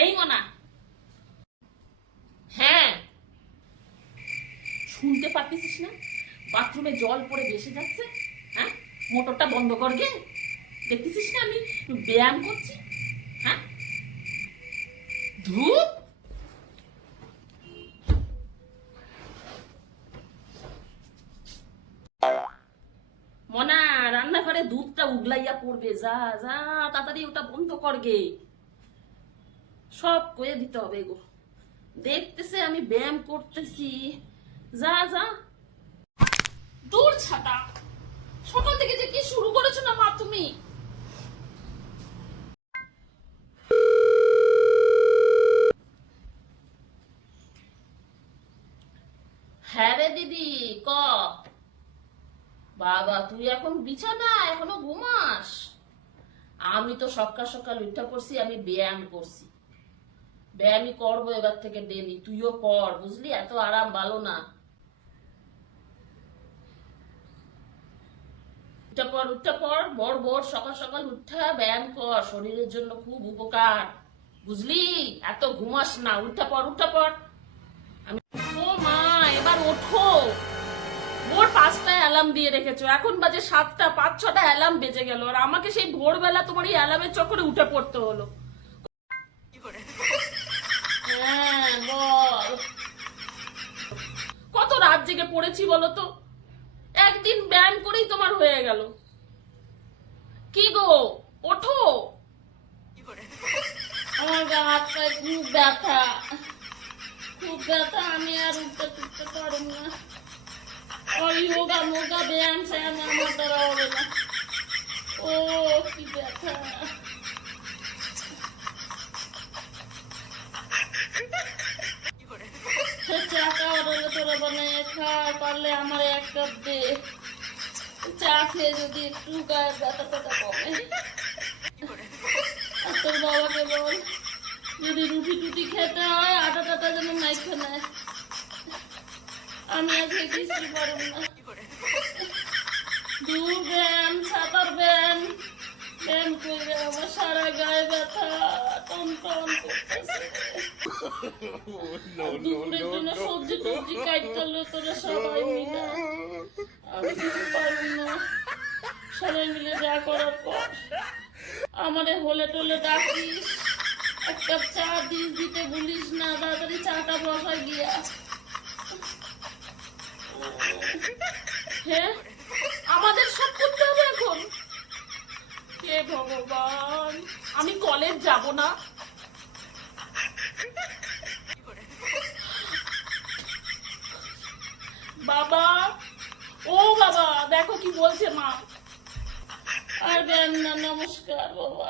এই মনা, হ্যাঁ শুনতে পারতেছিস না? বাথরুমে জল পড়ে ভেসে যাচ্ছে। হ্যাঁ, মোটরটা বন্ধ কর গে। দেখতেছিস না আমি ব্যায়াম করছি? হ্যাঁ, ধূপ। মনা, রান্নাঘরে দুধটা উগলাইয়া পড়বে। যা যা তাড়াতাড়ি ওটা বন্ধ কর গে। সব কয়ে দিতে হবে গো। দেখতেছে আমি ব্যায়াম করতেছি। যা যা। দূর ছাতা, সকাল থেকে যে কি শুরু করেছো না মা তুমি। হ্যাঁ রে দিদি, ক। বাবা তুই এখন বিছানা এখনো ঘুমাস? আমি তো সকাল সকাল উঠা পড়ছি, আমি ব্যায়াম করছি। ব্যায়ামই করবো এবার থেকে ডেলি। তুইও কর, বুঝলি? এত আরাম ভালো না। উঠা পর বর বর সকাল সকাল উঠা ব্যায়াম কর, শরীরের জন্য খুব উপকার, বুঝলি? এত ঘুমাস না, উঠা পর। আমি ও মা, এবার ওঠো। ভোর 5টায় অ্যালার্ম দিয়ে রেখেছো, এখন বাজে 7টা, 5-6টা অ্যালার্ম বেজে গেল, আর আমাকে সেই ভোরবেলা তোমার এই অ্যালার্মের চক্করে উঠে পড়তে হলো। হ্যাঁ বল, কত রাত জেগে পড়েছি বলো তো? একদিন ব্যায়াম করেই তোমার হয়ে গেল। কি গো, ওঠো। আমার গা হাত পায়ে খুব ব্যথা, আমি আর উঠতে পারব না। ওই যোগা মোগা ব্যায়াম স্যায়াম আমার দ্বারা হবে না। ও কি ব্যথা। চা খাওয়ার তোরা বানায় খা, পারলে আমার 1 কাপ দে। চা খেয়ে যদি একটু গায়ের ব্যথাটা কমে। আর তোর বাবাকে বল, যদি রুটি টুটি খেতে হয় আটা টাটা যেন মাইখে নেয়। আমি আজকে কিছুই পারব না। দূর ব্যায়াম, সাঁতার ব্যায়াম করে আমার সারা গায়ে ব্যথা টন টন করতেছে। দুপুরের জন্য সবজি টবজি কাটতে তোরা সবাই মিলে। আমি কিছু পারব না। সবাই মিলে যা করার কর। আমারে হলে টলে ডাকিস, 1 কাপ চা দিতে ভুলিস না। তাড়াতাড়ি চাটা বসাই গিয়া। হ্যাঁ, আমাদের সব করতে হবে এখন। হে ভগবান, আমি কলেজ যাব না। বাবা, ও বাবা, দেখো কি বলছে মা। আর ব্যায়াম না, নমস্কার বাবা।